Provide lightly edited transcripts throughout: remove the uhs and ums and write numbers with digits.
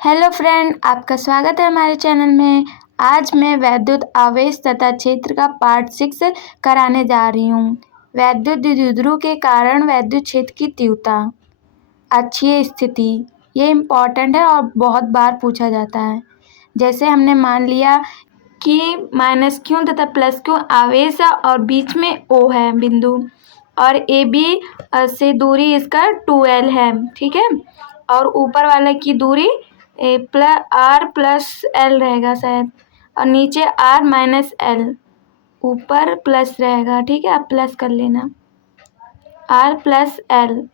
Hello friend, आपका स्वागत है हमारे चैनल में। आज मैं वैद्युत आवेश तथा क्षेत्र का पार्ट 6 कराने जा रही हूँ। वैद्युत द्विध्रुव के कारण वैद्युत क्षेत्र की तीव्रता, अक्षीय स्थिति, ये इम्पॉर्टेंट है और बहुत बार पूछा जाता है। जैसे हमने मान लिया कि -Q तथा +Q आवेश है और बीच में O है बिंदु, और AB से दूरी इसका 2L है, ठीक है। और ऊपर वाले की दूरी R+L रहेगा शायद, और नीचे R-L, ऊपर प्लस रहेगा, ठीक है। आप प्लस कर लेना, R+L,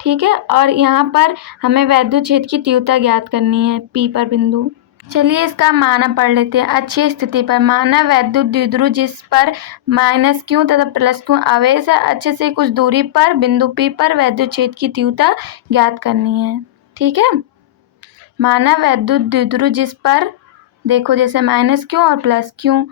ठीक है। और यहाँ पर हमें वैद्युत क्षेत्र की तीव्रता ज्ञात करनी है P पर बिंदु। चलिए इसका माना पढ़ लेते हैं। अक्षीय स्थिति पर माना वैद्युत द्विध्रुव जिस पर -Q तथा +Q आवेश है, अक्ष से कुछ दूरी पर बिंदु P पर वैद्युत क्षेत्र की तीव्रता ज्ञात करनी है, ठीक है। माना वैद्युत द्विध्रुव जिस पर, देखो जैसे -Q और +Q,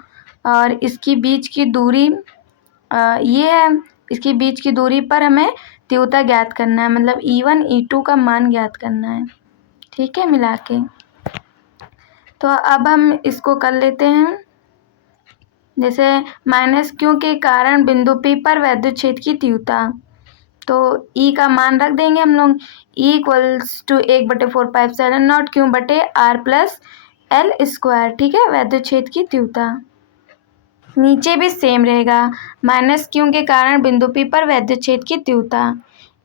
और इसकी बीच की दूरी ये है, इसकी बीच की दूरी पर हमें तीव्रता ज्ञात करना है, मतलब E1 E2 का मान ज्ञात करना है, ठीक है, मिला के। तो अब हम इसको कर लेते हैं। जैसे -Q के कारण बिंदु P पर वैद्युत क्षेत्र की तीव्रता, तो E का मान रख देंगे हम लोग, E = 1/4πε0 Q/R+L², ठीक है, वैद्युत क्षेत्र की तीव्रता। नीचे भी सेम रहेगा, -Q के कारण बिंदु P पर वैद्युत क्षेत्र की तीव्रता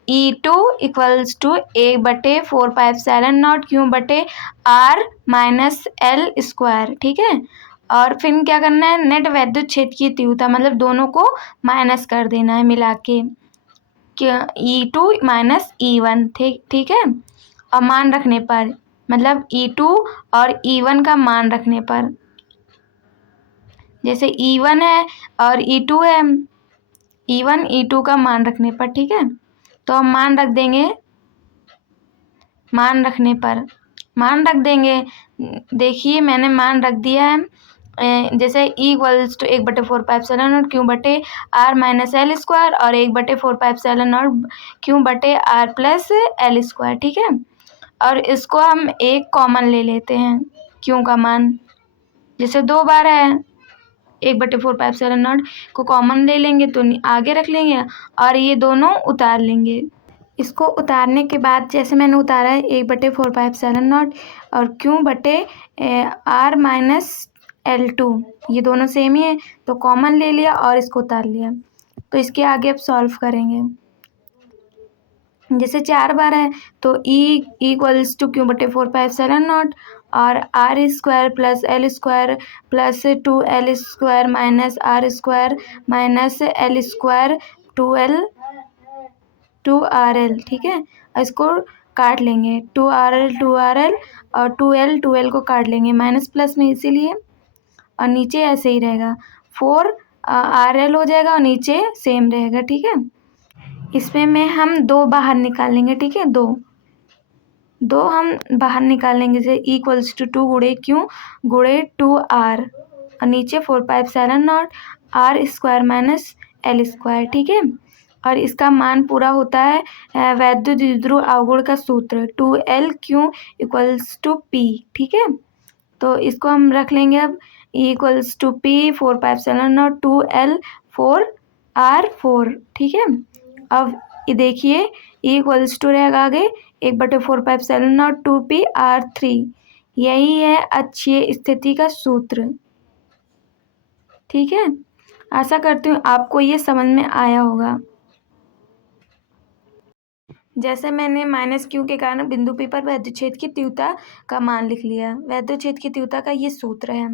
E2 = 1/4πε0 Q/R-L², ठीक है। और फिर क्या करना है, नेट वैद्युत क्षेत्र की तीव्रता, मतलब दोनों को माइनस कर देना है मिला के, E2 - E1, ठीक है। और मान रखने पर, मतलब E2 और E1 का मान रखने पर, जैसे E1 है और E2 है, E1 E2 का मान रखने पर, ठीक है। तो हम मान रख देंगे, मान रखने पर मान रख देंगे। देखिए मैंने मान रख दिया है। जैसे E = 1/4πε0 Q/R-L² और 1/4πε0 Q/R+L², ठीक है। और इसको हम एक कॉमन ले लेते हैं, Q का मान, जैसे 2 बार है, 1/4πε0 को कॉमन ले लेंगे तो आगे रख लेंगे और ये दोनों उतार लेंगे। इसको उतारने के बाद जैसे मैंने उतारा है 1/4πε0 और Q/R-L2, ये दोनों सेम ही है, तो कॉमन ले लिया और इसको उतार लिया। तो इसके आगे अब सॉल्व करेंगे। जैसे 4 बार है तो E = Q/4πε0 और R² + L² + 2L² - R² - L² 2RL, ठीक है। इसको काट लेंगे, 2RL और 2L को काट लेंगे, माइनस प्लस में इसीलिए, और नीचे ऐसे ही रहेगा, 4RL हो जाएगा और नीचे सेम रहेगा, ठीक है। इसमें हम 2 बाहर निकाल लेंगे, ठीक है, 2 हम बाहर निकाल लेंगे। जैसे E = 2 × Q × 2R और नीचे 4πε0 R² - L², ठीक है। और इसका मान पूरा होता है वैद्युत द्विध्रुव अवगुण का सूत्र 2LQ = P, ठीक है। तो इसको हम रख लेंगे अब, E = P 4πε0 2L 4R4, ठीक है। अब ये देखिए E = रहेगा आगे 1/4πε0 2PR3, यही है अक्षीय स्थिति का सूत्र, ठीक है। आशा करती हूँ आपको ये समझ में आया होगा। जैसे मैंने -Q के कारण बिंदु P पर वैद्युत क्षेत्र की तीव्रता का मान लिख लिया, वैद्युत क्षेत्र की तीव्रता का ये सूत्र है,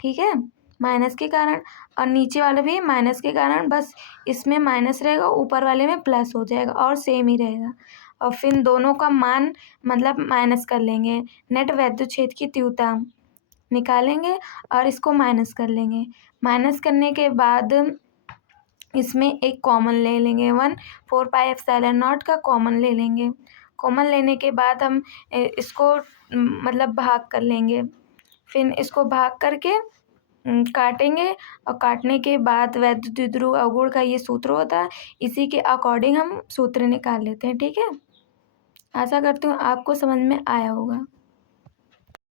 ठीक है। माइनस के कारण, और नीचे वाले भी माइनस के कारण, बस इसमें माइनस रहेगा, ऊपर वाले में प्लस हो जाएगा और सेम ही रहेगा। और फिर दोनों का मान मतलब माइनस कर लेंगे, नेट वैद्युत क्षेत्र की तीव्रता निकालेंगे और इसको माइनस कर लेंगे। माइनस करने के बाद इसमें एक कॉमन ले लेंगे, 1/4πε0 का कॉमन ले लेंगे। कॉमन लेने के बाद हम इसको मतलब भाग कर लेंगे, फिर इसको भाग करके काटेंगे, और काटने के बाद वैद्युत द्विध्रुव अवगुण का ये सूत्र होता है, इसी के अकॉर्डिंग हम सूत्र निकाल लेते हैं, ठीक है। आशा करती हूँ आपको समझ में आया होगा।